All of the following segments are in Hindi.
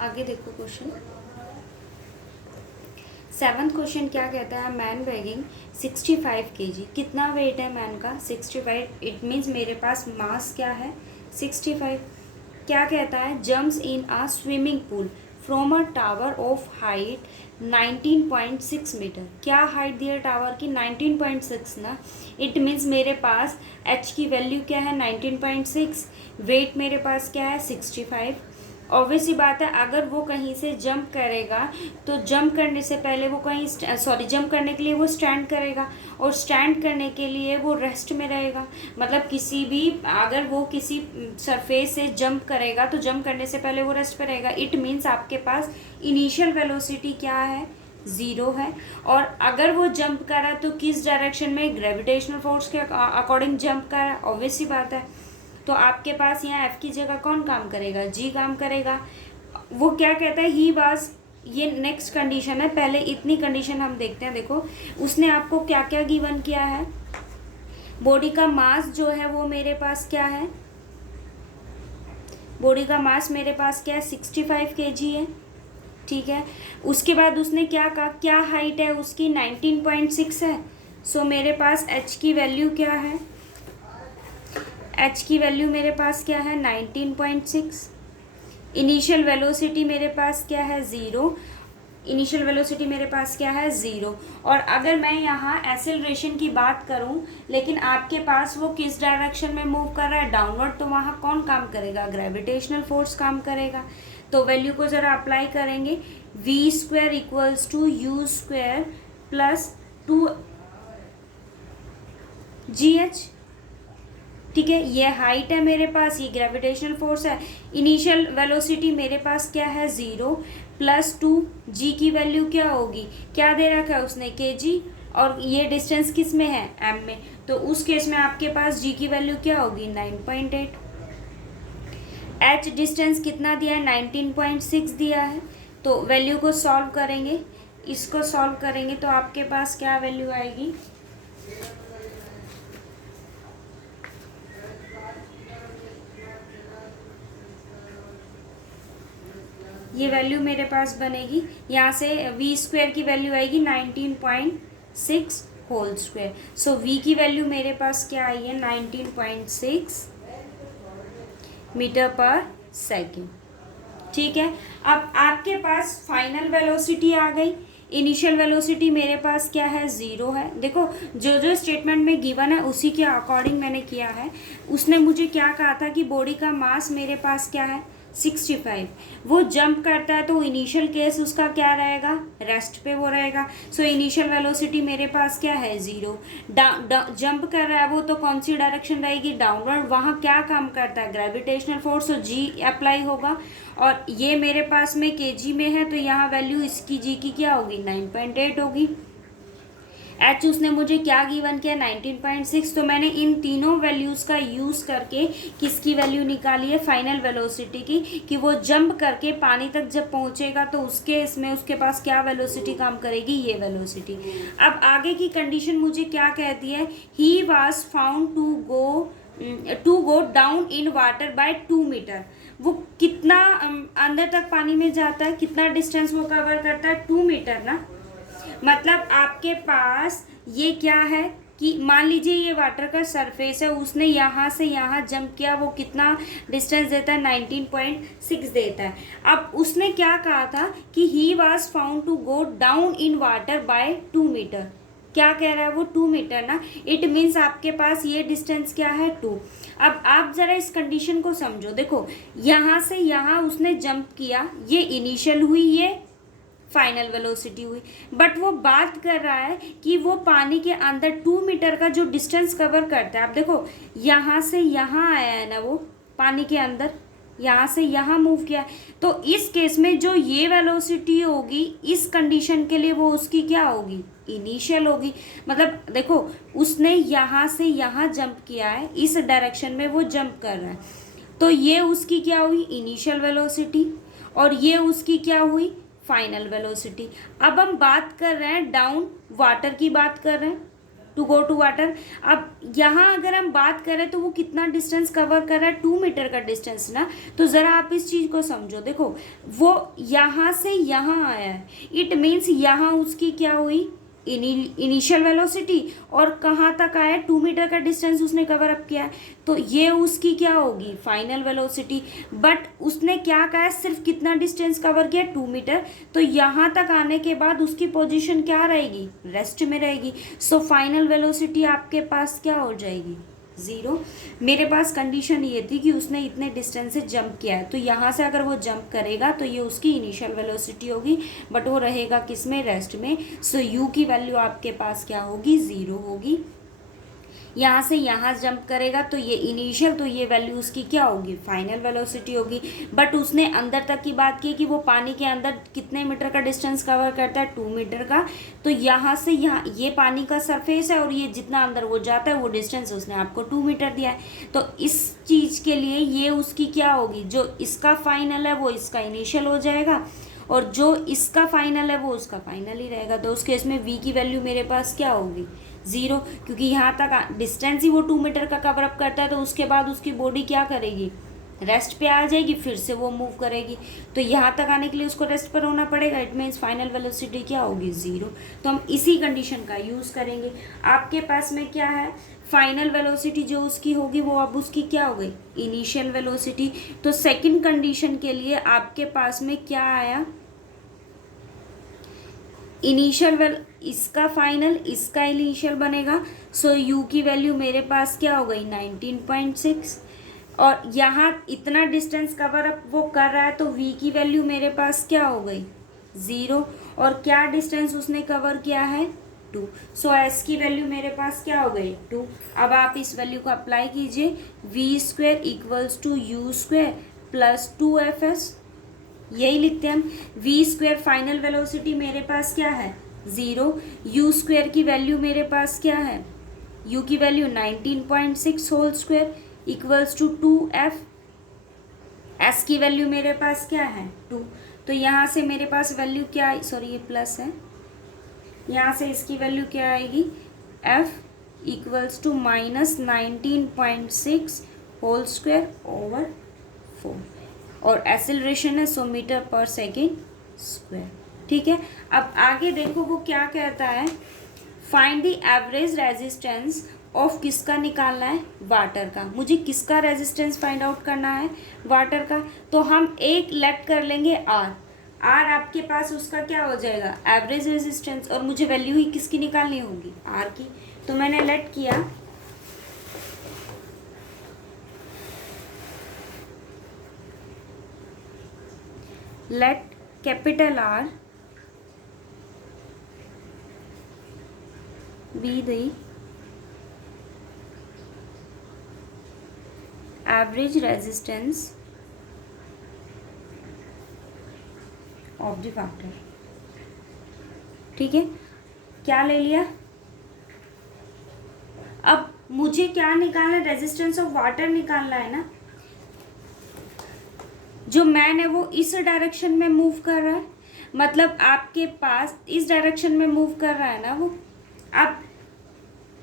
आगे देखो क्वेश्चन। सेवन्थ क्वेश्चन क्या कहता है, मैन वेगिंग 65 kg। कितना वेट है मैन का? 65। इट मीन्स मेरे पास मास क्या है? 65। क्या कहता है, jumps in a swimming pool from a tower of height 19.6 metre. क्या हाइट दिया टावर की? 19.6 ना। इट मीन्स मेरे पास एच की वैल्यू क्या है? 19.6। वेट मेरे पास क्या है? 65। ऑब्वियस सी बात है, अगर वो कहीं से जंप करेगा तो जंप करने से पहले वो कहीं जंप करने के लिए वो स्टैंड करेगा, और स्टैंड करने के लिए वो रेस्ट में रहेगा। मतलब किसी भी, अगर वो किसी सरफेस से जंप करेगा तो जंप करने से पहले वो रेस्ट पे रहेगा। इट मीन्स आपके पास इनिशियल वेलोसिटी क्या है? ज़ीरो है। और अगर वो जंप करा तो किस डायरेक्शन में? ग्रेविटेशनल फोर्स के अकॉर्डिंग जंप करा, ऑब्वियस सी बात है। तो आपके पास यहाँ एफ की जगह कौन काम करेगा? जी काम करेगा। वो क्या कहता है, ही वाज, ये नेक्स्ट कंडीशन है, पहले इतनी कंडीशन हम देखते हैं। देखो उसने आपको क्या क्या गिवन किया है। बॉडी का मास जो है वो मेरे पास क्या है? बॉडी का मास मेरे पास क्या है? 65 kg है, ठीक है। उसके बाद उसने क्या कहा, क्या हाइट है उसकी? 19.6 है। सो मेरे पास एच की वैल्यू क्या है? एच की वैल्यू मेरे पास क्या है? 19.6। इनिशियल वेलोसिटी मेरे पास क्या है? ज़ीरो। इनिशियल वेलोसिटी मेरे पास क्या है? ज़ीरो। और अगर मैं यहाँ एक्सेलरेशन की बात करूँ, लेकिन आपके पास वो किस डायरेक्शन में मूव कर रहा है? डाउनवर्ड। तो वहाँ कौन काम करेगा? ग्रेविटेशनल फोर्स काम करेगा। तो वैल्यू को ज़रा अप्लाई करेंगे, v square equals to u square plus 2GH, ठीक है। ये हाइट है मेरे पास, ये ग्रेविटेशनल फोर्स है। इनिशियल वेलोसिटी मेरे पास क्या है? ज़ीरो प्लस 2G की वैल्यू क्या होगी? क्या दे रखा है उसने? kg। और ये डिस्टेंस किस में है? m में। तो उस केस में आपके पास G की वैल्यू क्या होगी? 9.8। h डिस्टेंस कितना दिया है? 19.6 दिया है। तो वैल्यू को सॉल्व करेंगे, इसको सॉल्व करेंगे तो आपके पास क्या वैल्यू आएगी? ये वैल्यू मेरे पास बनेगी, यहाँ से वी स्क्वायर की वैल्यू आएगी 19.6 होल स्क्वायर। सो वी की वैल्यू मेरे पास क्या आई है? 19.6 मीटर पर सेकेंड, ठीक है। अब आपके पास फाइनल वेलोसिटी आ गई। इनिशियल वेलोसिटी मेरे पास क्या है? ज़ीरो है। देखो जो जो स्टेटमेंट में गिवन है उसी के अकॉर्डिंग मैंने किया है। उसने मुझे क्या कहा था कि बॉडी का मास मेरे पास क्या है? 65। वो जंप करता है तो इनिशियल केस उसका क्या रहेगा? रेस्ट पे वो रहेगा। सो इनिशियल वेलोसिटी मेरे पास क्या है? ज़ीरो। जंप कर रहा है वो, तो कौन सी डायरेक्शन रहेगी? डाउनवर्ड। वहाँ क्या काम करता है? Gravitational force. So G apply होगा। और ये मेरे पास में kg में है, तो यहाँ वैल्यू इसकी जी की क्या होगी? 9.8 होगी। एच उसने मुझे क्या गिवन किया? 19.6। तो मैंने इन तीनों वैल्यूज़ का यूज़ करके किसकी वैल्यू निकाली है? फाइनल वेलोसिटी की, कि वो जंप करके पानी तक जब पहुंचेगा तो उसके इसमें उसके पास क्या वेलोसिटी काम करेगी? ये वेलोसिटी। अब आगे की कंडीशन मुझे क्या कहती है? He was found to go down in water by 2 metre. वो कितना अंदर तक पानी में जाता है? कितना डिस्टेंस वो कवर करता है? 2 मीटर ना। मतलब आपके पास ये क्या है कि मान लीजिए ये वाटर का सरफेस है, उसने यहाँ से यहाँ जंप किया, वो कितना डिस्टेंस देता है? 19.6 देता है। अब उसने क्या कहा था कि he was found to go down in water by 2 metre. क्या कह रहा है वो? 2 मीटर ना। इट मीन्स आपके पास ये डिस्टेंस क्या है? 2। अब आप जरा इस कंडीशन को समझो। देखो यहाँ से यहाँ उसने जंप किया, ये इनिशियल हुई, ये फाइनल वेलोसिटी हुई। बट वो बात कर रहा है कि वो पानी के अंदर 2 मीटर का जो डिस्टेंस कवर करता है। आप देखो यहाँ से यहाँ आया है ना, वो पानी के अंदर यहाँ से यहाँ मूव किया। तो इस केस में जो ये वेलोसिटी होगी इस कंडीशन के लिए, वो उसकी क्या होगी? इनिशियल होगी। मतलब देखो उसने यहाँ से यहाँ जंप किया है, इस डायरेक्शन में वो जंप कर रहा है, तो ये उसकी क्या हुई? Initial velocity. और ये उसकी क्या हुई? Final velocity. अब हम बात कर रहे हैं डाउन वाटर की बात कर रहे हैं। To go to water. अब यहाँ अगर हम बात करें तो वो कितना डिस्टेंस कवर कर रहा है, 2 मीटर का डिस्टेंस ना। तो ज़रा आप इस चीज़ को समझो, देखो वो यहाँ से यहाँ आया है, इट मीन्स यहाँ उसकी क्या हुई, इनिशियल वेलोसिटी, और कहाँ तक आया, 2 मीटर का डिस्टेंस उसने कवर अप किया है, तो ये उसकी क्या होगी, फाइनल वेलोसिटी। बट उसने क्या कहा है, सिर्फ कितना डिस्टेंस कवर किया, 2 मीटर। तो यहाँ तक आने के बाद उसकी पोजीशन क्या रहेगी, रेस्ट में रहेगी। सो फाइनल वेलोसिटी आपके पास क्या हो जाएगी, 0। मेरे पास कंडीशन ये थी कि उसने इतने डिस्टेंस से जंप किया है, तो यहाँ से अगर वो जंप करेगा तो ये उसकी इनिशियल वेलोसिटी होगी, बट वो रहेगा किस में, रेस्ट में। सो यू की वैल्यू आपके पास क्या होगी, 0 होगी। यहाँ से यहाँ जंप करेगा तो ये इनिशियल, तो ये वैल्यू उसकी क्या होगी, फाइनल वेलोसिटी होगी। बट उसने अंदर तक की बात की कि वो पानी के अंदर कितने मीटर का डिस्टेंस कवर करता है, 2 मीटर का। तो यहाँ से यहाँ ये पानी का सरफेस है और ये जितना अंदर वो जाता है वो डिस्टेंस उसने आपको 2 मीटर दिया है। तो इस चीज़ के लिए ये उसकी क्या होगी, जो इसका फाइनल है वो इसका इनिशियल हो जाएगा, और जो इसका फाइनल है वो उसका फाइनल ही रहेगा। तो उस केस में v की वैल्यू मेरे पास क्या होगी, 0, क्योंकि यहाँ तक डिस्टेंस ही वो 2 मीटर का कवर अप करता है। तो उसके बाद उसकी बॉडी क्या करेगी, रेस्ट पे आ जाएगी, फिर से वो मूव करेगी। तो यहाँ तक आने के लिए उसको रेस्ट पर होना पड़ेगा, इट मीन्स फाइनल वेलोसिटी क्या होगी, 0। तो हम इसी कंडीशन का यूज़ करेंगे। आपके पास में क्या है, फाइनल वेलोसिटी जो उसकी होगी वो अब उसकी क्या हो गई, इनिशियल वेलोसिटी। तो सेकंड कंडीशन के लिए आपके पास में क्या आया, इनिशियल इसका फाइनल, इसका इनिशियल बनेगा। सो यू की वैल्यू मेरे पास क्या हो गई, 19.6, और यहाँ इतना डिस्टेंस कवर अप वो कर रहा है, तो v की वैल्यू मेरे पास क्या हो गई, 0। और क्या डिस्टेंस उसने कवर किया है, 2। सो s की वैल्यू मेरे पास क्या हो गई, 2। अब आप इस वैल्यू को अप्लाई कीजिए, v² equals to u² plus 2fs, यही लिखते हैं हम। v² फाइनल वेलोसिटी मेरे पास क्या है, 0। u² की वैल्यू मेरे पास क्या है, u की value 19.6 whole square equals to 2f। s की वैल्यू मेरे पास क्या है, 2। तो यहाँ से मेरे पास वैल्यू क्या, सॉरी ये प्लस है, यहाँ से इसकी वैल्यू क्या आएगी, f equals to -19.6 whole square over 4, और एक्सेलरेशन है 100 मीटर पर सेकेंड स्क्वायर। ठीक है, अब आगे देखो वो क्या कहता है, find the average resistance of, किसका निकालना है, वाटर का। मुझे किसका रेजिस्टेंस फाइंड आउट करना है, वाटर का। तो हम एक लेट कर लेंगे आर आपके पास उसका क्या हो जाएगा, एवरेज रेजिस्टेंस, और मुझे वैल्यू ही किसकी निकालनी होगी, आर की। तो मैंने लेट किया, let capital R be the average resistance of the water। ठीक है, क्या ले लिया, अब मुझे क्या निकालना है, रेजिस्टेंस ऑफ वाटर निकालना है ना। जो मैन है वो इस डायरेक्शन में मूव कर रहा है, मतलब आपके पास इस डायरेक्शन में मूव कर रहा है ना वो। अब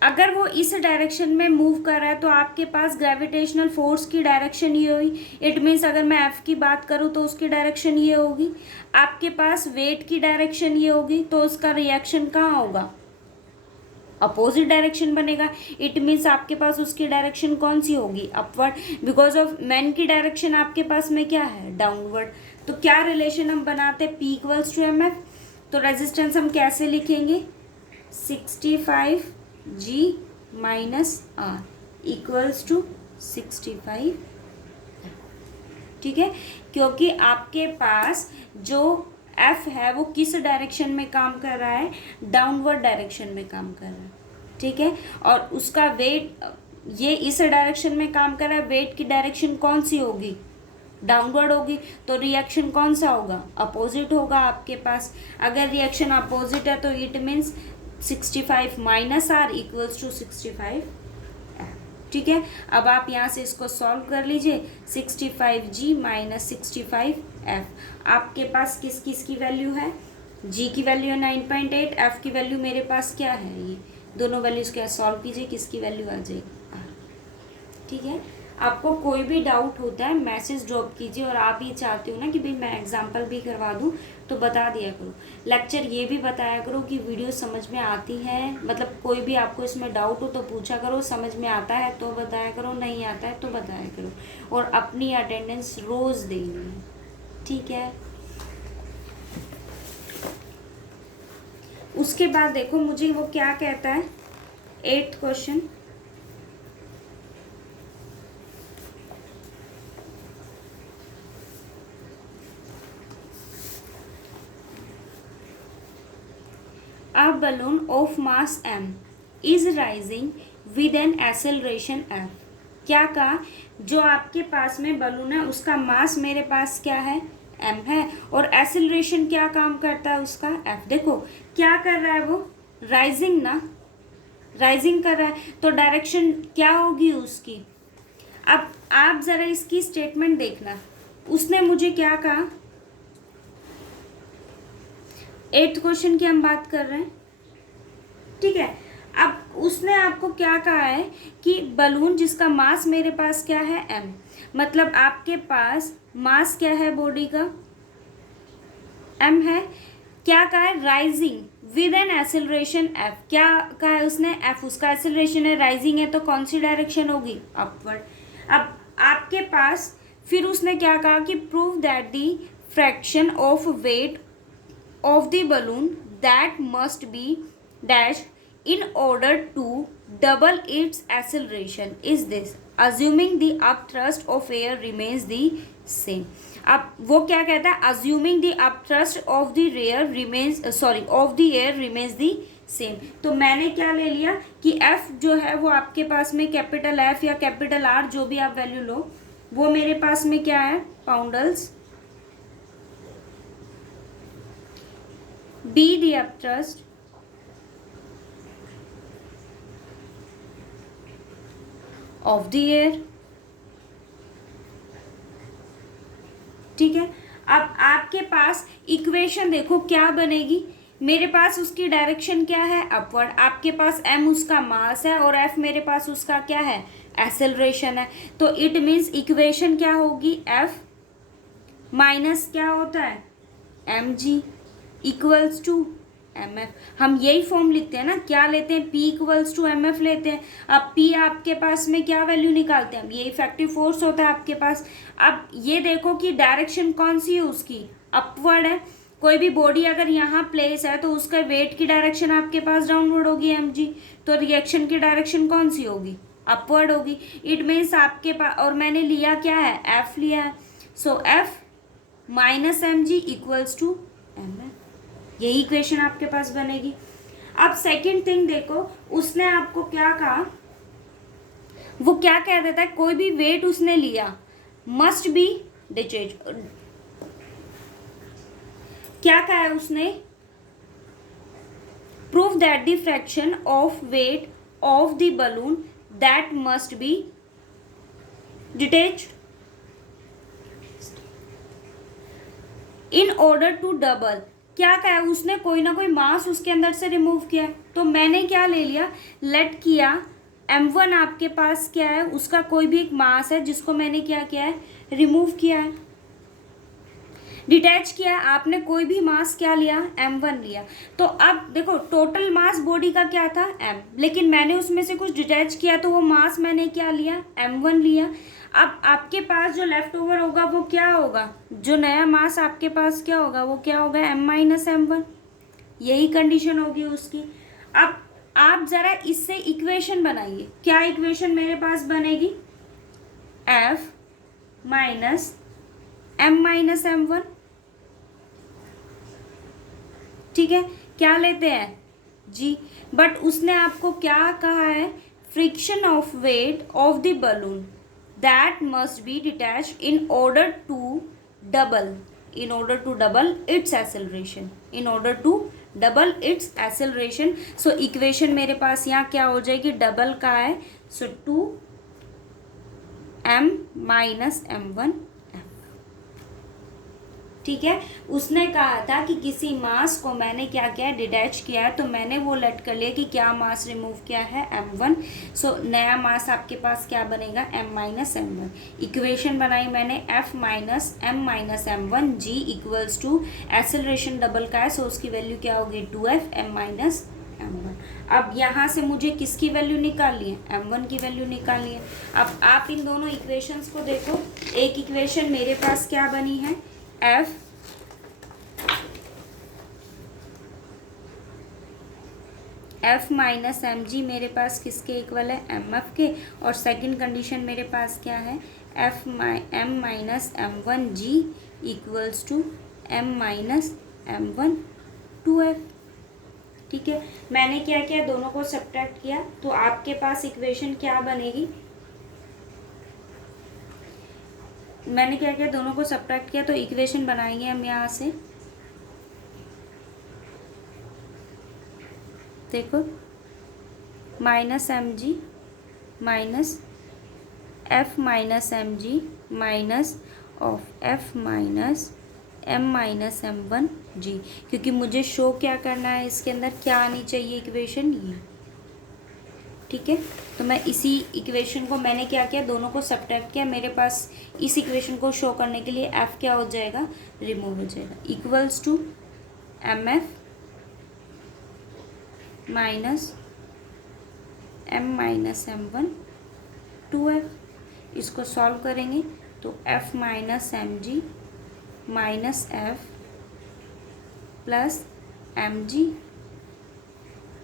अगर वो इस डायरेक्शन में मूव कर रहा है तो आपके पास ग्रेविटेशनल फोर्स की डायरेक्शन ये हुई, इट मीन्स अगर मैं एफ की बात करूँ तो उसकी डायरेक्शन ये होगी। आपके पास वेट की डायरेक्शन ये होगी, तो उसका रिएक्शन कहाँ होगा, अपोजिट डायरेक्शन बनेगा। इट मीन्स आपके पास उसकी डायरेक्शन कौन सी होगी, अपवर्ड, बिकॉज ऑफ मैन की डायरेक्शन आपके पास में क्या है, डाउनवर्ड। तो क्या रिलेशन हम बनाते हैं, P इक्वल्स टू mf। तो रेजिस्टेंस हम कैसे लिखेंगे, 65G minus R equals to 65। ठीक है, क्योंकि आपके पास जो F है वो किस डायरेक्शन में काम कर रहा है, डाउनवर्ड डायरेक्शन में काम कर रहा है। ठीक है, और उसका वेट ये इस डायरेक्शन में काम कर रहा है, वेट की डायरेक्शन कौन सी होगी, डाउनवर्ड होगी। तो रिएक्शन कौन सा होगा, अपोजिट होगा आपके पास। अगर रिएक्शन अपोजिट है तो it means 65 minus R equals to 65। ठीक है, अब आप यहाँ से इसको सॉल्व कर लीजिए, 65G माइनस 65F। आपके पास किस किस की वैल्यू है, G की वैल्यू है 9.8, F की वैल्यू मेरे पास क्या है, ये दोनों वैल्यूज के सॉल्व कीजिए, किसकी वैल्यू आ जाएगी आर। ठीक है, आपको कोई भी डाउट होता है मैसेज ड्रॉप कीजिए, और आप ये चाहते हो ना कि भाई मैं एग्जांपल भी करवा दूं तो बता दिया करो। लेक्चर ये भी बताया करो कि वीडियो समझ में आती है, मतलब कोई भी आपको इसमें डाउट हो तो पूछा करो, समझ में आता है तो बताया करो, नहीं आता है तो बताया करो, और अपनी अटेंडेंस रोज़ देनी है। ठीक है, उसके बाद देखो मुझे वो क्या कहता है, 8th question, A balloon of mass m is rising with an acceleration f। क्या कहा, जो आपके पास में बलून है उसका मास मेरे पास क्या है, m है, और एक्सेलरेशन क्या काम करता है उसका, f। देखो क्या कर रहा है वो, राइजिंग ना, राइजिंग कर रहा है, तो डायरेक्शन क्या होगी उसकी। अब आप जरा इसकी स्टेटमेंट देखना, उसने मुझे क्या कहा, 8th क्वेश्चन की हम बात कर रहे हैं। ठीक है, अब उसने आपको क्या कहा है कि बलून जिसका मास मेरे पास क्या है m, मतलब आपके पास मास क्या है बॉडी का, m है। क्या कहा है, rising with an acceleration f। क्या कहा है उसने, f उसका एक्सेलरेशन है, राइजिंग है तो कौन सी डायरेक्शन होगी, अपवर्ड। अब आपके पास फिर उसने क्या कहा कि prove that the fraction of weight of the balloon that must be dash in order to double its acceleration is this, assuming the upthrust of air remains the same। अब वो क्या कहता है, assuming the upthrust of the air remains of the air remains the same। तो मैंने क्या ले लिया कि F जो है वो आपके पास में कैपिटल F या कैपिटल R जो भी आप वैल्यू लो, वो मेरे पास में क्या है, पाउंडल्स, B the upthrust of the air। ठीक है, अब आपके पास इक्वेशन देखो क्या बनेगी, मेरे पास उसकी डायरेक्शन क्या है, अपवर्ड, आपके पास m उसका मास है और f मेरे पास उसका क्या है, एक्सेलरेशन है। तो इट मीन्स इक्वेशन क्या होगी, f माइनस क्या होता है, mg equals to M F. हम यही फॉर्म लिखते हैं ना, क्या लेते हैं, P equals to M F लेते हैं। अब P आपके पास में क्या वैल्यू निकालते हैं हम, ये इफेक्टिव फोर्स होता है आपके पास। अब ये देखो कि डायरेक्शन कौन सी है उसकी, अपवर्ड है। कोई भी बॉडी अगर यहाँ प्लेस है तो उसका वेट की डायरेक्शन आपके पास डाउनवर्ड होगी mg, तो रिएक्शन की डायरेक्शन कौन सी होगी, अपवर्ड होगी। इट मीन्स आपके पास, और मैंने लिया क्या है, f लिया है, so f minus M G equals to M F. यही इक्वेशन आपके पास बनेगी। अब सेकंड थिंग देखो, उसने आपको क्या कहा, वो क्या कह देता है, कोई भी वेट उसने लिया मस्ट बी डिचेज। क्या कहा है उसने, prove that the fraction of weight of the balloon that must be detached in order to double. क्या कहा है उसने, कोई ना कोई मास उसके अंदर से रिमूव किया है। तो मैंने क्या ले लिया, लेट किया m1 आपके पास क्या है, उसका कोई भी एक मास है जिसको मैंने क्या किया है, रिमूव किया है, डिटैच किया है। आपने कोई भी मास क्या लिया, m1 लिया। तो अब देखो टोटल मास बॉडी का क्या था, m, लेकिन मैंने उसमें से कुछ डिटैच किया तो वो मास मैंने क्या लिया, m1 लिया। अब आपके पास जो लेफ्ट ओवर होगा वो क्या होगा, जो नया मास आपके पास क्या होगा, वो क्या होगा, m माइनस m1। यही कंडीशन होगी उसकी। अब आप जरा इससे इक्वेशन बनाइए, क्या इक्वेशन मेरे पास बनेगी, f minus m minus m1। ठीक है, क्या लेते हैं, g। बट उसने आपको क्या कहा है, friction of weight of the balloon that must be detached in order to double its acceleration, in order to double its acceleration। so equation मेरे पास यहाँ क्या हो जाएगी, डबल का है, so 2m minus m1 f। ठीक है। उसने कहा था कि किसी मास को मैंने क्या किया, डिटैच किया है, तो मैंने वो लेट कर लिया कि क्या मास रिमूव किया है, m1। सो नया मास आपके पास क्या बनेगा, m माइनस m1। इक्वेशन बनाई मैंने f minus m minus m1 g equals to acceleration double का है, सो उसकी वैल्यू क्या होगी 2f m माइनस m1। अब यहाँ से मुझे किसकी वैल्यू निकालनी है, m1 की वैल्यू निकालनी है। अब आप इन दोनों इक्वेशंस को देखो, एक इक्वेशन मेरे पास क्या बनी है, f माइनस एम जी मेरे पास किसके इक्वल है, एम एफ के। और सेकंड कंडीशन मेरे पास क्या है, M minus M one G equals to M minus M one to F. ठीक है, मैंने क्या किया, दोनों को सब्ट्रैक्ट किया, तो आपके पास इक्वेशन क्या बनेगी, मैंने क्या किया, दोनों को सब्ट्रैक्ट किया, तो इक्वेशन बनाएंगे हम यहाँ से। देखो minus M G minus F minus M G minus of F minus M minus M one G, क्योंकि मुझे शो क्या करना है, इसके अंदर क्या आनी चाहिए इक्वेशन ये। ठीक है, तो मैं इसी इक्वेशन को मैंने क्या किया, दोनों को सब्ट्रैक्ट किया, मेरे पास इस इक्वेशन को शो करने के लिए एफ क्या हो जाएगा, रिमूव हो जाएगा, equals to M F minus M minus M one to F. इसको सॉल्व करेंगे तो F minus M G minus F plus M G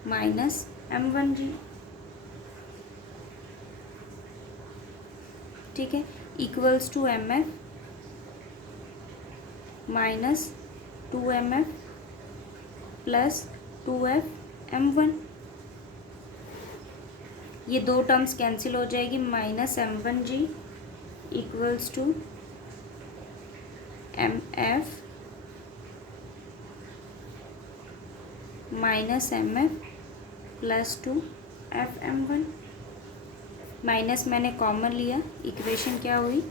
minus M one G. ठीक है, equals to M F minus two M F plus two F M one. ये दो टर्म्स कैंसिल हो जाएगी, minus M one G equals to M F minus M F plus two F M one. Minus मैंने कॉमन लिया, इक्वेशन क्या हुई,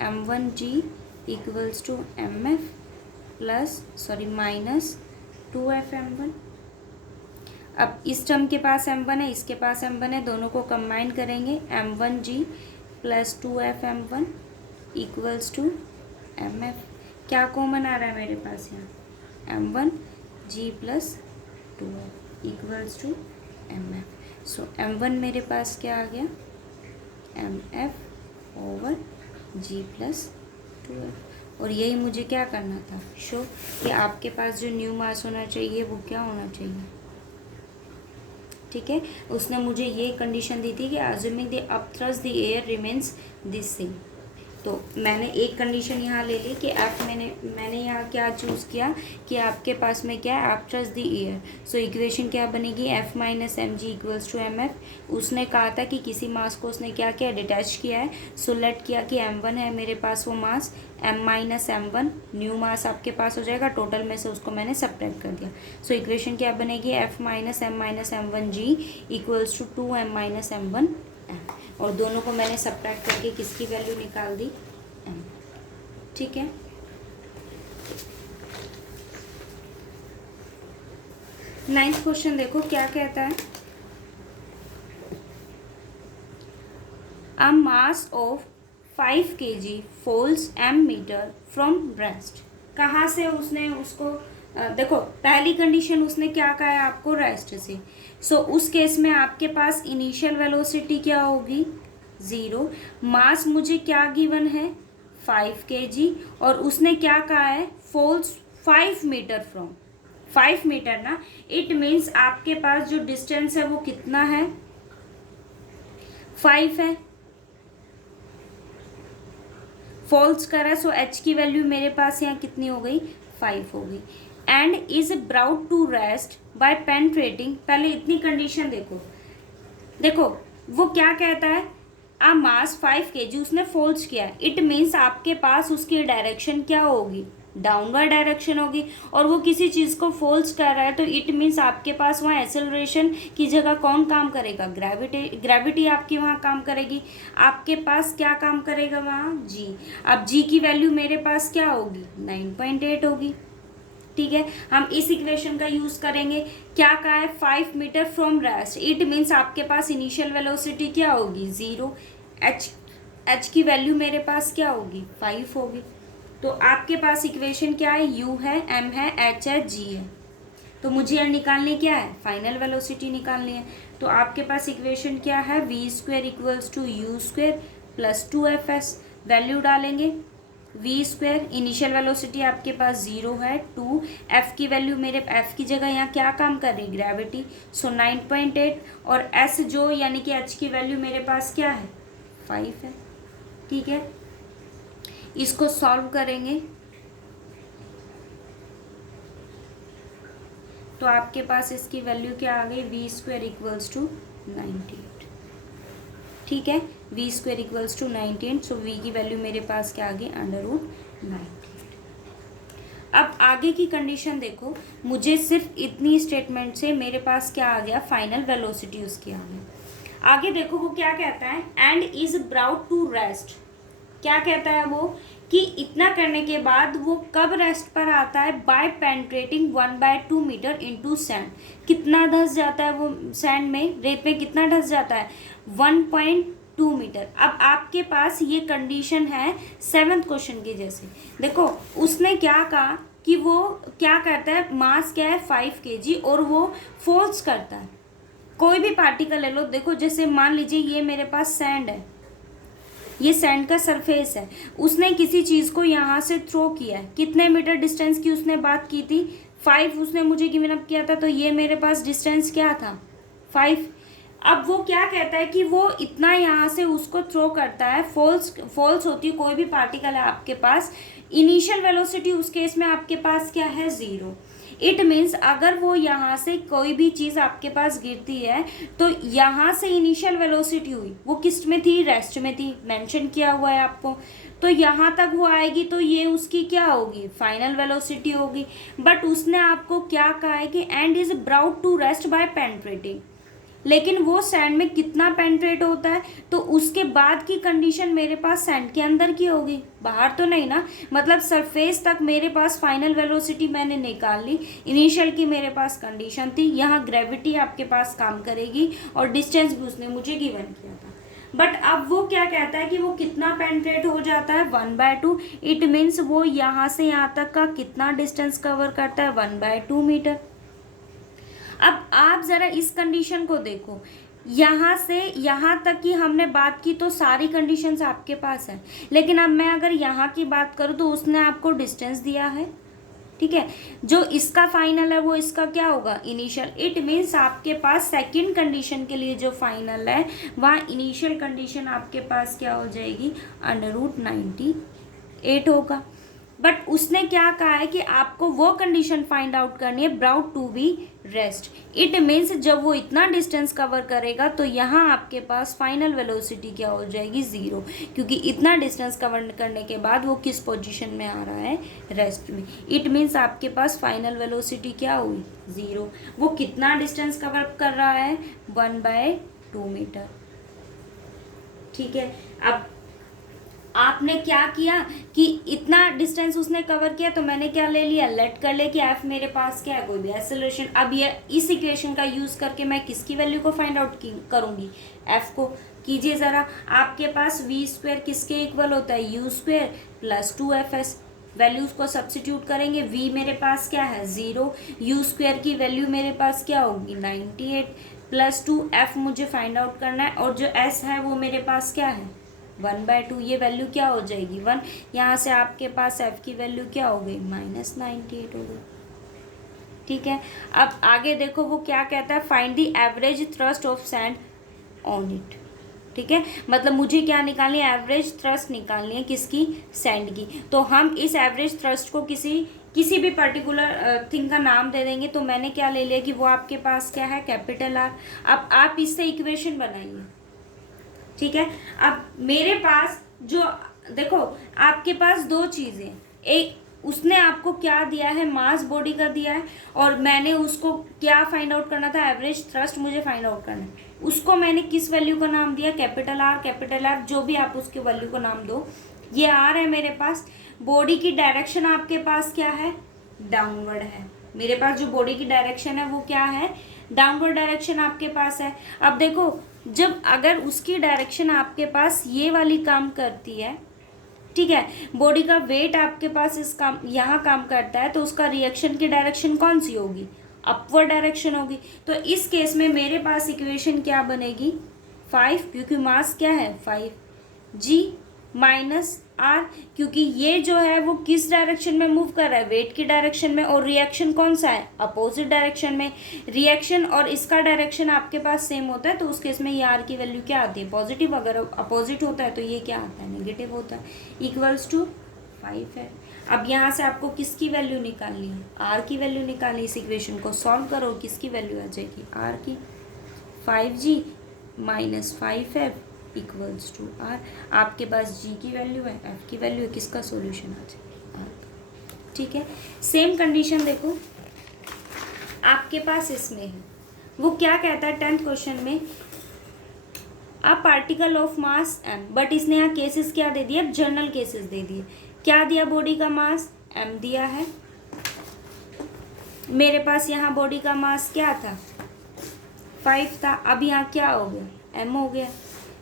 M one G equals to M F plus minus two F M one. अब इस टर्म के पास एम वन है, इसके पास एम वन है, दोनों को कंबाइन करेंगे, M one G plus two F M one equals to M F. क्या कॉमन आ रहा है मेरे पास यहाँ, M one G plus two F equals to M F. So M one मेरे पास क्या आ गया, M F over G plus two F. और यही मुझे क्या करना था, शो कि आपके पास जो न्यू मास होना चाहिए वो क्या होना चाहिए। ठीक है, उसने मुझे ये कंडीशन दी थी कि assuming the upthrust the air remains this same. तो मैंने एक कंडीशन यहाँ ले ली कि एफ मैंने यहाँ क्या चूज़ किया कि आपके पास में क्या है, upthrust the air. So equation क्या बनेगी, F minus M G equals to M F. उसने कहा था कि किसी मास को उसने क्या किया, डिटैच किया है, सो लेट किया कि एम वन है मेरे पास वो mass, M minus M one new mass आपके पास हो जाएगा, टोटल में से उसको मैंने सब्ट्रैक्ट कर दिया। सो इक्वेशन क्या बनेगी, F minus M one G equals to two M minus M one M. और दोनों को मैंने सब्ट्रैक्ट करके किसकी वैल्यू निकाल दी, एम। ठीक है, नाइन्थ क्वेश्चन देखो क्या कहता है, a mass of 5 kg falls m meter from rest. कहाँ से उसने उसको देखो पहली कंडीशन उसने क्या कहा है आपको, रेस्ट से। सो उस केस में आपके पास इनिशियल वेलोसिटी क्या होगी, 0। मास मुझे क्या गिवन है, 5 kg, और उसने क्या कहा है, फॉल्स 5 मीटर फ्रॉम, 5 मीटर ना, इट मीन्स आपके पास जो डिस्टेंस है वो कितना है, 5 है। फॉल्स करा, सो एच की वैल्यू मेरे पास यहाँ कितनी हो गई, 5 हो गई। And is brought to rest by penetrating, पहले इतनी कंडीशन देखो वो क्या कहता है, मास 5 kg उसने फोल्स किया है, इट मीन्स आपके पास उसकी डायरेक्शन क्या होगी, डाउनवर्ड डायरेक्शन होगी, और वो किसी चीज़ को फोल्स कर रहा है तो इट मीन्स आपके पास वहाँ एक्सेलरेशन की जगह कौन काम करेगा, ग्रेविटी आपकी वहाँ काम करेगी। आपके पास क्या काम करेगा वहाँ, जी। अब जी की वैल्यू मेरे पास क्या होगी, 9.8 होगी। ठीक है, हम इस इक्वेशन का यूज करेंगे। क्या कहा है, 5 metre from rest, it means आपके पास इनिशियल वेलोसिटी क्या होगी, 0। एच की वैल्यू मेरे पास क्या होगी, 5 होगी। तो आपके पास इक्वेशन क्या है, यू है, एम है, एच है, जी है। तो मुझे यहाँ निकालनी क्या है, फाइनल वेलोसिटी निकालनी है। तो आपके पास इक्वेशन क्या है, v square equals to u square plus 2fs। Value डालेंगे, वी स्क्वेयर इनिशियल वेलोसिटी आपके पास 0 है, 2 एफ की वैल्यू मेरे एफ की जगह यहाँ क्या काम कर रही है, ग्रेविटी, सो 9.8, और एस जो यानी कि एच की वैल्यू मेरे पास क्या है, 5 है। ठीक है, इसको सॉल्व करेंगे तो आपके पास इसकी वैल्यू क्या आ गई, वी स्क्वेयर इक्वल्स टू 98। ठीक है, v square equals to 98, so v की वैल्यू मेरे पास क्या आ गई, √98। अब आगे की कंडीशन देखो, मुझे सिर्फ इतनी स्टेटमेंट से मेरे पास क्या आ गया, फाइनल वेलोसिटी उसकी आ गई। आगे देखो वो क्या कहता है, and is brought to rest. क्या कहता है वो, कि इतना करने के बाद वो कब रेस्ट पर आता है, by penetrating 1/2 metre into sand. कितना धंस जाता है वो सैंड में, रेत में कितना धंस जाता है, 1.2 मीटर। अब आपके पास ये कंडीशन है 7th क्वेश्चन की जैसे। देखो उसने क्या कहा कि वो क्या करता है, मास क्या है 5 kg, और वो फोर्स करता है। कोई भी पार्टिकल ले लो, देखो जैसे मान लीजिए ये मेरे पास सैंड है, ये सैंड का सरफेस है, उसने किसी चीज़ को यहाँ से थ्रो किया है। कितने मीटर डिस्टेंस की उसने बात की थी, 5 उसने मुझे गिवन अप किया था, तो ये मेरे पास डिस्टेंस क्या था, 5। अब वो क्या कहता है कि वो इतना यहाँ से उसको थ्रो करता है, फॉल्स होती है कोई भी पार्टिकल है आपके पास, इनिशियल वेलोसिटी उस केस में आपके पास क्या है, 0। इट मीन्स अगर वो यहाँ से कोई भी चीज़ आपके पास गिरती है तो यहाँ से इनिशियल वेलोसिटी हुई, वो किस में थी, रेस्ट में थी, मेंशन किया हुआ है आपको। तो यहाँ तक वो आएगी तो ये उसकी क्या होगी, फाइनल वेलोसिटी होगी। बट उसने आपको क्या कहा है कि and is brought to rest by penetrating, लेकिन वो सैंड में कितना पेंट्रेट होता है, तो उसके बाद की कंडीशन मेरे पास सैंड के अंदर की होगी, बाहर तो नहीं ना। मतलब सरफेस तक मेरे पास फाइनल वेलोसिटी मैंने निकाल ली, इनिशियल की मेरे पास कंडीशन थी, यहाँ ग्रेविटी आपके पास काम करेगी और डिस्टेंस भी उसने मुझे गिवन किया था। बट अब वो क्या कहता है कि वो कितना पेंट्रेट हो जाता है, 1/2। इट मीन्स वो यहाँ से यहाँ तक का कितना डिस्टेंस कवर करता है, 1/2 मीटर। अब आप ज़रा इस कंडीशन को देखो, यहाँ से यहाँ तक की हमने बात की तो सारी कंडीशंस आपके पास है, लेकिन अब मैं अगर यहाँ की बात करूँ तो उसने आपको डिस्टेंस दिया है। ठीक है, जो इसका फाइनल है वो इसका क्या होगा, इनिशियल। इट मीन्स आपके पास सेकंड कंडीशन के लिए जो फाइनल है वहाँ इनिशियल कंडीशन आपके पास क्या हो जाएगी, √98 होगा। बट उसने क्या कहा है कि आपको वो कंडीशन फाइंड आउट करनी है, brought to be rest. It means जब वो इतना डिस्टेंस कवर करेगा तो यहाँ आपके पास फाइनल वेलोसिटी क्या हो जाएगी, 0, क्योंकि इतना डिस्टेंस कवर करने के बाद वो किस पोजीशन में आ रहा है, रेस्ट में। इट मीन्स आपके पास फाइनल वेलोसिटी क्या हुई, 0। वो कितना डिस्टेंस कवर कर रहा है, 1/2 मीटर। ठीक है, अब आपने क्या किया कि इतना डिस्टेंस उसने कवर किया तो मैंने क्या ले लिया, लेट कर ले कि एफ मेरे पास क्या है, कोई भी एक्सेलरेशन। अब ये इस इक्वेशन का यूज़ करके मैं किसकी वैल्यू को फाइंड आउट करूँगी, एफ को। कीजिए ज़रा, आपके पास वी स्क्वायर किसके इक्वल होता है, you square plus 2fs। Values को सब्सिट्यूट करेंगे, v मेरे पास क्या है, 0, यू स्क्वायर की वैल्यू मेरे पास क्या होगी, 98 प्लस 2f मुझे फाइंड आउट करना है, और जो s है वो मेरे पास क्या है, 1/2। ये वैल्यू क्या हो जाएगी, 1। यहाँ से आपके पास f की वैल्यू क्या हो गई, -98 हो गई। ठीक है, अब आगे देखो वो क्या कहता है, find the average thrust of sand on it. ठीक है, मतलब मुझे क्या निकालनी है, एवरेज थ्रस्ट निकालनी है, किसकी, सैंड की। तो हम इस एवरेज थ्रस्ट को किसी भी पर्टिकुलर थिंग का नाम दे देंगे। तो मैंने क्या ले लिया कि वो आपके पास क्या है, कैपिटल R। अब आप इससे इक्वेशन बनाइए। ठीक है, अब मेरे पास जो देखो आपके पास दो चीज़ें, एक उसने आपको क्या दिया है, मास बॉडी का दिया है, और मैंने उसको क्या फाइंड आउट करना था, एवरेज थ्रस्ट मुझे फाइंड आउट करना है। उसको मैंने किस वैल्यू का नाम दिया, कैपिटल आर, जो भी आप उसके वैल्यू को नाम दो। ये आर है मेरे पास। बॉडी की डायरेक्शन आपके पास क्या है, डाउनवर्ड है। मेरे पास जो बॉडी की डायरेक्शन है वो क्या है, डाउनवर्ड डायरेक्शन आपके पास है। अब देखो, जब अगर उसकी डायरेक्शन आपके पास ये वाली काम करती है, ठीक है, बॉडी का वेट आपके पास इस काम यहाँ काम करता है, तो उसका रिएक्शन की डायरेक्शन कौन सी होगी, अपवर्ड डायरेक्शन होगी। तो इस केस में मेरे पास इक्वेशन क्या बनेगी, 5, क्योंकि मास क्या है 5, जी माइनस आर, क्योंकि ये जो है वो किस डायरेक्शन में मूव कर रहा है, वेट की डायरेक्शन में, और रिएक्शन कौन सा है, अपोजिट डायरेक्शन में। रिएक्शन और इसका डायरेक्शन आपके पास सेम होता है, तो उस केस में ये आर की वैल्यू क्या आती है, पॉजिटिव। अगर अपोजिट होता है तो ये क्या आता है, नेगेटिव होता है। इक्वल्स टू 5 है। अब यहाँ से आपको किसकी वैल्यू निकालनी है, आर की वैल्यू निकालनी। इस इक्वेशन को सॉल्व करो, किसकी वैल्यू आ जाएगी, आर की। 5g minus 5f equals to are. आपके पास जी की वैल्यू है, एफ की वैल्यू है, किसका सॉल्यूशन आ जाएगा, आर। ठीक है, सेम कंडीशन देखो आपके पास इसमें है। वो क्या कहता है 10th क्वेश्चन में, a particle of mass m, but इसने यहाँ केसेस क्या दे दिए, जनरल केसेस दे दिए। क्या दिया, बॉडी का मास m दिया है। मेरे पास यहाँ बॉडी का मास क्या था, 5 था। अब यहाँ क्या हो गया, m हो गया।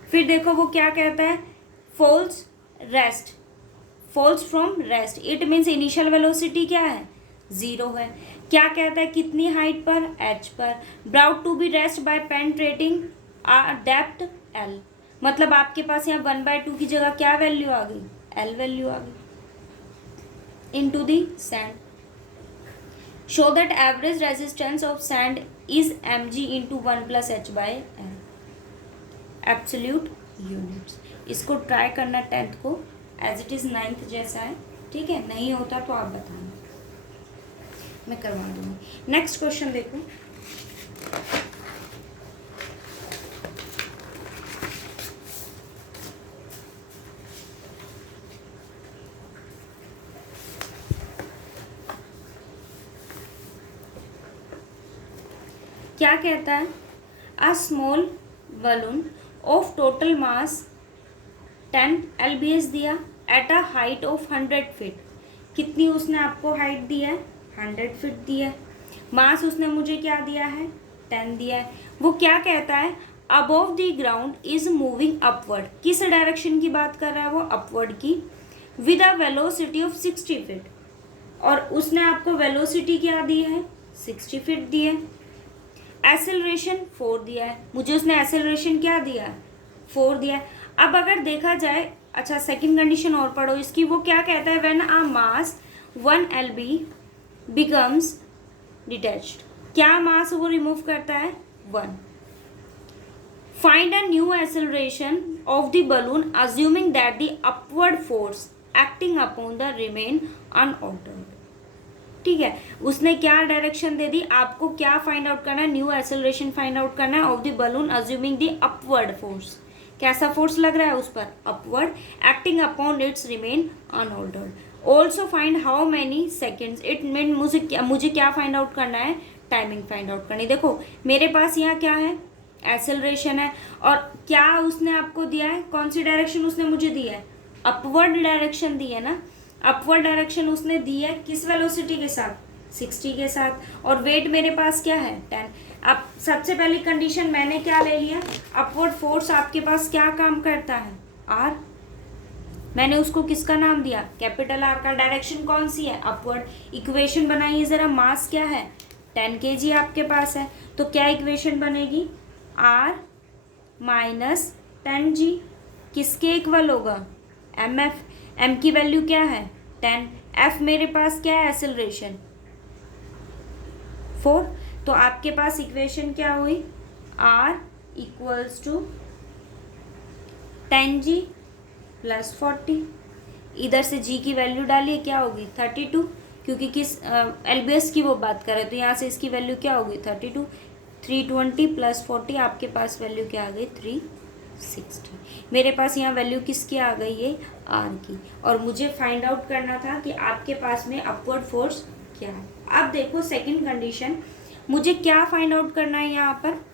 फिर देखो वो क्या कहता है, falls rest, falls from rest, it means initial velocity क्या है, 0 है। क्या कहता है, कितनी हाइट पर, h पर, brought to be rest by penetrating depth l, मतलब आपके पास यहाँ 1/2 की जगह क्या वैल्यू आ गई, l वैल्यू आ गई, into the sand. Show that average resistance of sand is mg into 1 + h by l, absolute units. इसको ट्राई करना 10th को, एज इट इज़ 9th जैसा है, ठीक है। नहीं होता तो आप बताना, मैं करवा दूँगी। नेक्स्ट क्वेश्चन देखो, क्या कहता है, a small balloon of total mass 10 lbs दिया at a height of 100 feet. कितनी उसने आपको हाइट दिया है, 100 फीट दिया है। मास उसने मुझे क्या दिया है, 10 दिया है। वो क्या कहता है, above the ground is moving upward, किस डायरेक्शन की बात कर रहा है वो, अपवर्ड की, with a velocity of 60 feet, और उसने आपको वेलोसिटी क्या दी है, 60 फीट दी है। एक्सेलरेशन 4 दिया है, मुझे उसने एक्सेलरेशन क्या दिया है, 4 दिया है। अब अगर देखा जाए, अच्छा सेकंड कंडीशन और पढ़ो इसकी। वो क्या कहता है, when a mass 1 lb becomes detached, क्या मास वो रिमूव करता है, 1। Find a new acceleration of the balloon assuming that the upward force acting upon the remain unaltered. ठीक है, उसने क्या डायरेक्शन दे दी, आपको क्या फाइंड आउट करना है, न्यू एक्सेलरेशन फाइंड आउट करना है of the balloon assuming the upward force. कैसा फोर्स लग रहा है उस पर, upward, acting upon its remain unaltered. Also find how many seconds, it mean मुझे क्या फाइंड आउट करना है, टाइमिंग फाइंड आउट करनी। देखो मेरे पास यहाँ क्या है, एक्सेलरेशन है, और क्या उसने आपको दिया है, कौन सी डायरेक्शन उसने मुझे दी है, अपवर्ड डायरेक्शन दी है ना। अपवर्ड डायरेक्शन उसने दी है किस वेलोसिटी के साथ, 60 के साथ, और वेट मेरे पास क्या है, 10। अब सबसे पहली कंडीशन मैंने क्या ले लिया, अपवर्ड फोर्स आपके पास क्या काम करता है, आर। मैंने उसको किसका नाम दिया, कैपिटल आर का। डायरेक्शन कौन सी है, अपवर्ड। इक्वेशन बनाइए ज़रा, मास क्या है, 10 kg आपके पास है, तो क्या इक्वेशन बनेगी, आर माइनस 10g किसके इक्वल होगा, एम एफ। एम की वैल्यू क्या है, 10। एफ मेरे पास क्या है, एक्सेलरेशन 4। तो आपके पास इक्वेशन क्या हुई, आर इक्वल्स टू 10g + 40। इधर से g की वैल्यू डालिए, क्या होगी 32, क्योंकि किस एलबीएस की वो बात कर रहे हैं, तो यहाँ से इसकी वैल्यू क्या होगी 32। 320 + 40 आपके पास वैल्यू क्या आ गई, 60। मेरे पास यहाँ वैल्यू किसकी आ गई है, आर की, और मुझे फाइंड आउट करना था कि आपके पास में अपवर्ड फोर्स क्या है। अब देखो सेकंड कंडीशन, मुझे क्या फाइंड आउट करना है यहाँ पर,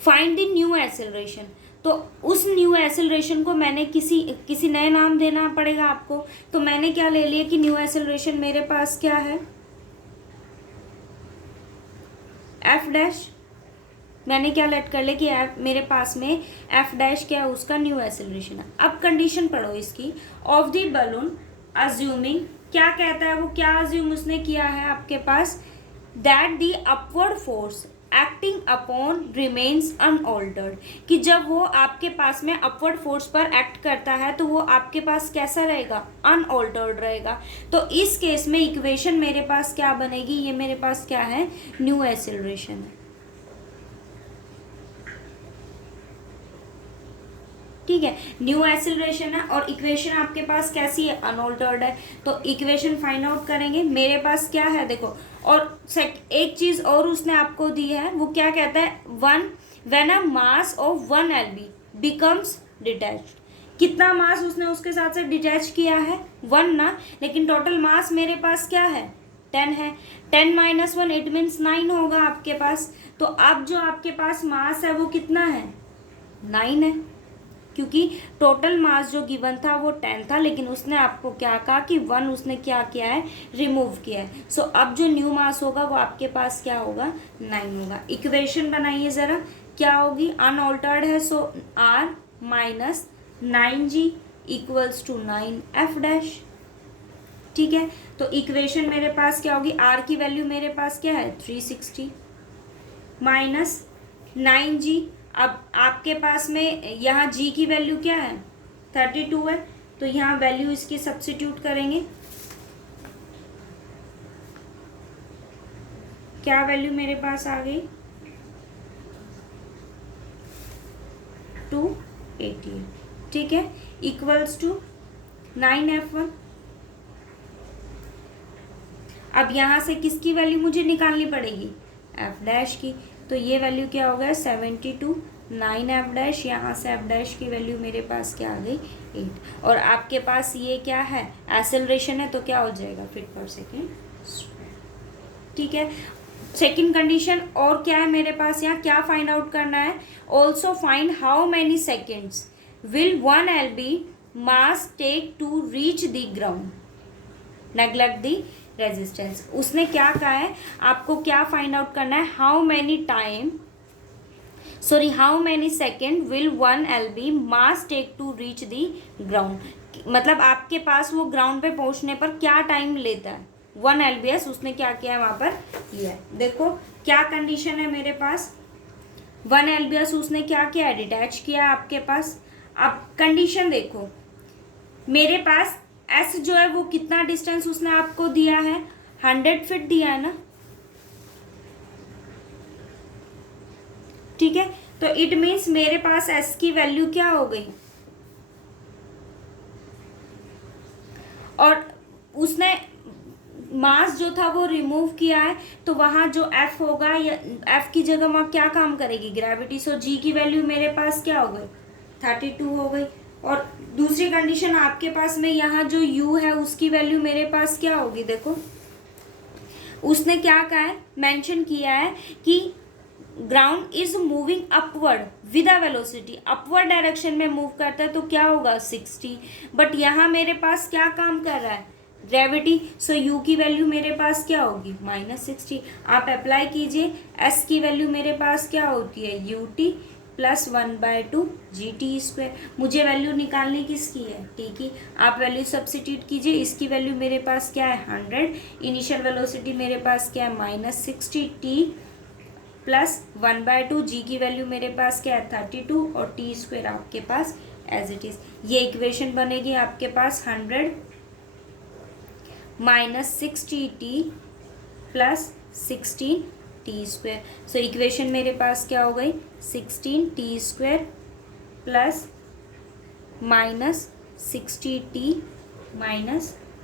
फाइंड द न्यू एक्सेलरेशन। तो उस न्यू एक्सेलरेशन को मैंने किसी नए नाम देना पड़ेगा आपको। तो मैंने क्या ले लिया कि न्यू एक्सेलरेशन मेरे पास क्या है, एफ डैश। मैंने क्या लेट कर लिया कि मेरे पास में एफ डैश क्या है, उसका न्यू एक्सेलरेशन है। अब कंडीशन पढ़ो इसकी, ऑफ द बलून अज्यूमिंग, क्या कहता है वो, क्या अज्यूम उसने किया है आपके पास, that the upward force acting upon remains unaltered, कि जब वो आपके पास में अपवर्ड फोर्स पर एक्ट करता है तो वो आपके पास कैसा रहेगा, अनऑल्टर्ड रहेगा। तो इस केस में इक्वेशन मेरे पास क्या बनेगी, ये मेरे पास क्या है, न्यू एक्सेलरेशन है। ठीक है, न्यू एक्सेलरेशन है और इक्वेशन आपके पास कैसी है, अनऑल्टर्ड है। तो इक्वेशन फाइंड आउट करेंगे, मेरे पास क्या है देखो, और एक चीज और उसने आपको दी है, वो क्या कहता है, when a mass of 1 LB becomes detached. कितना मास उसने उसके साथ से डिटैच किया है, 1 ना, लेकिन टोटल मास मेरे पास क्या है, 10 है। 10 - 1 इट मीन्स 9 होगा आपके पास। तो अब जो आपके पास मास है वो कितना है, 9 है, क्योंकि टोटल मास जो गिवन था वो 10 था, लेकिन उसने आपको क्या कहा कि 1 उसने क्या किया है, रिमूव किया है। सो अब जो न्यू मास होगा वो आपके पास क्या होगा, 9 होगा। इक्वेशन बनाइए ज़रा, क्या होगी, अनऑल्टर्ड है, so r minus 9g equals to 9f dash. ठीक है, तो इक्वेशन मेरे पास क्या होगी, r की वैल्यू मेरे पास क्या है, 360 माइनस 9g। अब आपके पास में यहाँ g की वैल्यू क्या है, 32 है, तो यहाँ वैल्यू इसकी सब्स्टिट्यूट करेंगे, क्या वैल्यू मेरे पास आ गई, 280। ठीक है, इक्वल्स टू 9f1। अब यहाँ से किसकी वैल्यू मुझे निकालनी पड़ेगी, f डैश की। तो ये वैल्यू क्या हो गया, 72, 9f डैश, यहाँ से f डैश की वैल्यू मेरे पास क्या आ गई, 8। और आपके पास ये क्या है, एक्सेलरेशन है, तो क्या हो जाएगा, फीट पर सेकेंड स्क्वायर। ठीक है, सेकेंड कंडीशन और क्या है मेरे पास, यहाँ क्या फाइंड आउट करना है, also find how many seconds will 1 LB mass take to reach the ground, neglect the resistance. उसने क्या कहा है, आपको क्या फाइंड आउट करना है, how many second will 1 LB mass take to reach the ground, मतलब आपके पास वो ग्राउंड पे पहुंचने पर क्या टाइम लेता है, 1 LBS उसने क्या किया है वहां पर लिया है। देखो क्या कंडीशन है मेरे पास, 1 LBS उसने क्या किया है, डिटैच किया है आपके पास। अब कंडीशन देखो, मेरे पास एस जो है वो कितना डिस्टेंस उसने आपको दिया है, 100 फीट दिया है ना। ठीक है, तो इट मीन्स मेरे पास एस की वैल्यू क्या हो गई, और उसने मास जो था वो रिमूव किया है, तो वहां जो एफ होगा, या एफ की जगह वहां क्या काम करेगी, ग्रेविटी। सो जी की वैल्यू मेरे पास क्या हो गई, 32 हो गई। और दूसरी कंडीशन आपके पास में यहाँ जो u है उसकी वैल्यू मेरे पास क्या होगी, देखो उसने क्या कहा है, मेंशन किया है कि ground is moving upward with a velocity, upward direction में मूव करता है, तो क्या होगा 60। बट यहाँ मेरे पास क्या काम कर रहा है, ग्रेविटी। सो u की वैल्यू मेरे पास क्या होगी, -60। आप अप्लाई कीजिए, s की वैल्यू मेरे पास क्या होती है, ut प्लस 1/2 GT²। मुझे वैल्यू निकालनी किसकी है, t की। आप वैल्यू सब्स्टिट्यूट कीजिए, इसकी वैल्यू मेरे पास क्या है, 100। इनिशियल वेलोसिटी मेरे पास क्या है, -60t प्लस 1/2, जी की वैल्यू मेरे पास क्या है, 32, और t² आपके पास एज इट इज। ये इक्वेशन बनेगी आपके पास 100 -60t plus 16t²। So equation मेरे पास क्या हो गई, 16t² प्लस -60t -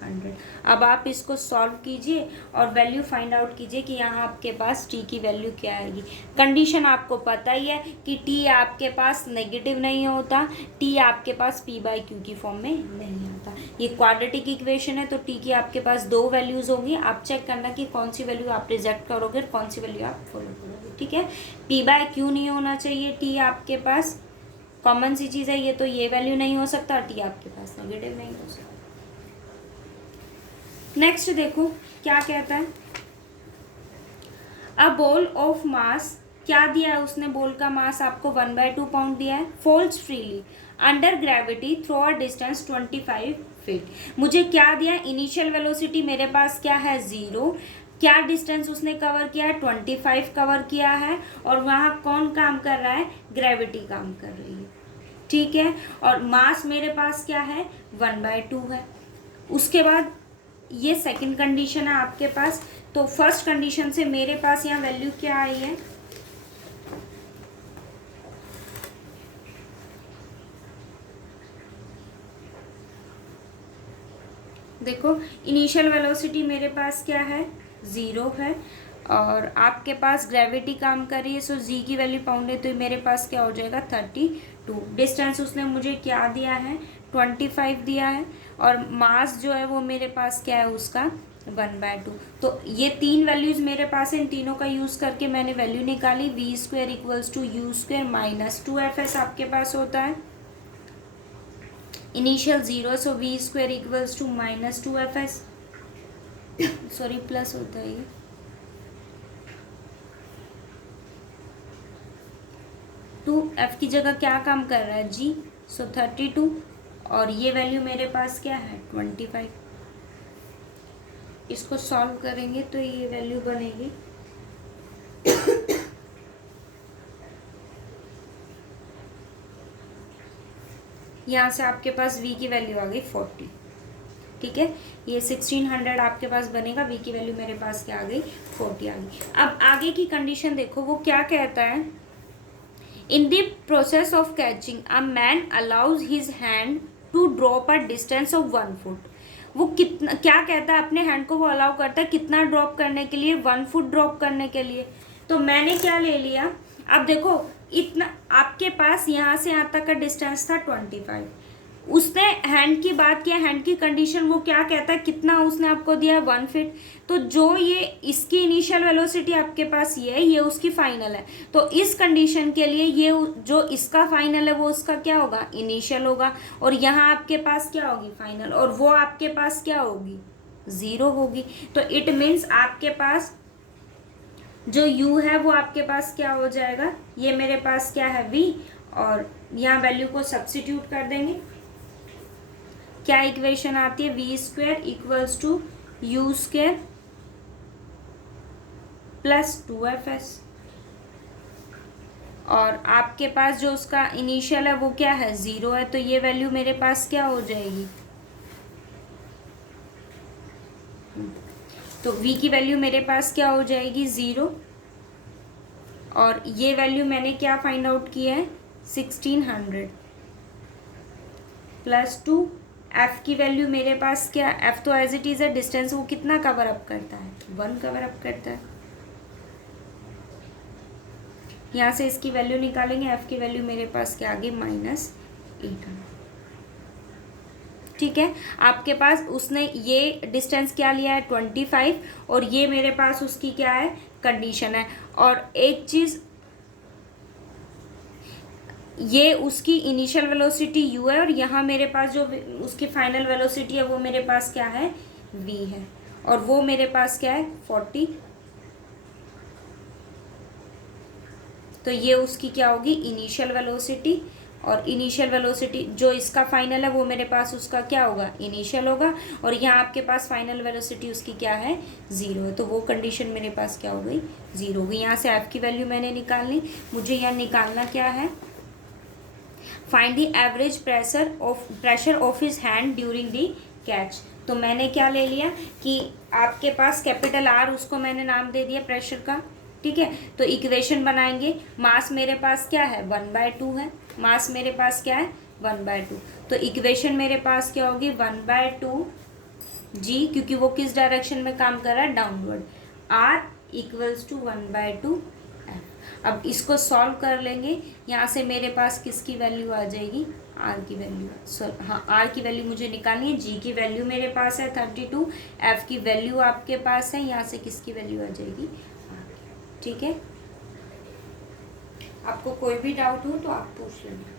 100। अब आप इसको सॉल्व कीजिए और वैल्यू फाइंड आउट कीजिए कि यहाँ आपके पास टी की वैल्यू क्या आएगी। कंडीशन आपको पता ही है कि टी आपके पास नेगेटिव नहीं होता, टी आपके पास पी बाई क्यू की फॉर्म में नहीं आता। ये क्वाड्रेटिक इक्वेशन है तो टी की आपके पास 2 वैल्यूज़ होंगी। आप चेक करना कि कौन सी वैल्यू आप रिजेक्ट करोगे और कौन सी वैल्यू आप फॉलो करोगे। ठीक है, पी बाय क्यू नहीं होना चाहिए, टी आपके पास कॉमन सी चीज़ है ये, तो ये वैल्यू नहीं हो सकता, टी आपके पास नेगेटिव नहीं हो सकता। नेक्स्ट देखो क्या कहता है, अ बॉल ऑफ मास, क्या दिया है उसने, बॉल का मास आपको 1/2 पाउंड दिया है, folds freely under gravity through a distance 25 feet. मुझे क्या दिया, इनिशियल वेलोसिटी मेरे पास क्या है 0, क्या डिस्टेंस उसने कवर किया है 25 कवर किया है, और वहाँ कौन काम कर रहा है, ग्रेविटी काम कर रही है। ठीक है, और मास मेरे पास क्या है 1/2 है। उसके बाद ये सेकंड कंडीशन है आपके पास। तो फर्स्ट कंडीशन से मेरे पास यहाँ वैल्यू क्या आई है, देखो इनिशियल वेलोसिटी मेरे पास क्या है 0 है, और आपके पास ग्रेविटी काम कर रही है, सो जी की वैल्यू पाउंड है, तो मेरे पास क्या हो जाएगा 32। डिस्टेंस उसने मुझे क्या दिया है 25 दिया है, और मास जो है वो मेरे पास क्या है उसका 1/2। तो ये 3 वैल्यूज मेरे पास है, इन तीनों का यूज़ करके मैंने वैल्यू निकाली, v² equals to u² minus 2fs आपके पास होता है। Initial 0, so v² equals to minus 2fs, sorry plus होता है ये, टू एफ की जगह क्या काम कर रहा है जी, सो 32, और ये वैल्यू मेरे पास क्या है 25। इसको सॉल्व करेंगे तो ये वैल्यू बनेगी यहाँ से आपके पास v की वैल्यू आ गई 40। ठीक है, ये 1600 आपके पास बनेगा, v की वैल्यू मेरे पास क्या आ गई 40 आ गई। अब आगे की कंडीशन देखो वो क्या कहता है, in the process of catching a man allows his hand to drop a distance of 1 foot. वो कितना क्या कहता है, अपने हैंड को वो अलाउ करता है कितना ड्रॉप करने के लिए, 1 फुट ड्रॉप करने के लिए। तो मैंने क्या ले लिया, अब देखो इतना आपके पास यहाँ से यहाँ तक का डिस्टेंस था 25, उसने हैंड की बात किया, हैंड की कंडीशन वो क्या कहता है, कितना उसने आपको दिया 1 फीट। तो जो ये इसकी इनिशियल वेलोसिटी आपके पास ये है, ये उसकी फाइनल है, तो इस कंडीशन के लिए ये जो इसका फाइनल है वो उसका क्या होगा इनिशियल होगा, और यहाँ आपके पास क्या होगी फाइनल, और वो आपके पास क्या होगी 0 होगी। तो इट मीन्स आपके पास जो u है वो आपके पास क्या हो जाएगा, ये मेरे पास क्या है v, और यहाँ वैल्यू को सब्स्टिट्यूट कर देंगे, क्या इक्वेशन आती है v² equals to u² plus 2fs, और आपके पास जो उसका इनिशियल है वो क्या है 0 है, तो ये वैल्यू मेरे पास क्या हो जाएगी, तो v की वैल्यू मेरे पास क्या हो जाएगी 0, और ये वैल्यू मैंने क्या फाइंड आउट किया है 1600 प्लस 2, f की वैल्यू मेरे पास क्या, f तो एज इट इज़ है, डिस्टेंस वो कितना कवर अप करता है 1 कवर अप करता है। यहाँ से इसकी वैल्यू निकालेंगे, f की वैल्यू मेरे पास क्या आ गई -800। ठीक है, आपके पास उसने ये डिस्टेंस क्या लिया है 25, और ये मेरे पास उसकी क्या है कंडीशन है। और एक चीज़, ये उसकी इनिशियल वेलोसिटी u है, और यहाँ मेरे पास जो उसकी फाइनल वेलोसिटी है वो मेरे पास क्या है v है, और वो मेरे पास क्या है 40। तो ये उसकी क्या होगी इनिशियल वेलोसिटी, और इनिशियल वेलोसिटी जो इसका फाइनल है वो मेरे पास उसका क्या होगा इनिशियल होगा, और यहाँ आपके पास फाइनल वेलोसिटी उसकी क्या है 0 है, तो वो कंडीशन मेरे पास क्या हो गई 0 हो गई। यहाँ से f की वैल्यू मैंने निकालनी, मुझे यहाँ निकालना क्या है, find the average pressure of his hand during the catch. तो मैंने क्या ले लिया कि आपके पास कैपिटल R, उसको मैंने नाम दे दिया प्रेशर का। ठीक है, तो इक्वेशन बनाएंगे, मास मेरे पास क्या है 1/2 है, मास मेरे पास क्या है 1/2, तो इक्वेशन मेरे पास क्या होगी 1/2 जी, क्योंकि वो किस डायरेक्शन में काम कर रहा है, downward. R equals to 1/2 f। अब इसको सॉल्व कर लेंगे, यहाँ से मेरे पास किसकी वैल्यू आ जाएगी, R की वैल्यू। हाँ, R की वैल्यू मुझे निकालनी है, G की वैल्यू मेरे पास है 32, F की वैल्यू आपके पास है, यहाँ से किसकी वैल्यू आ जाएगी, R। ठीक है, आपको कोई भी डाउट हो तो आप पूछ लेना।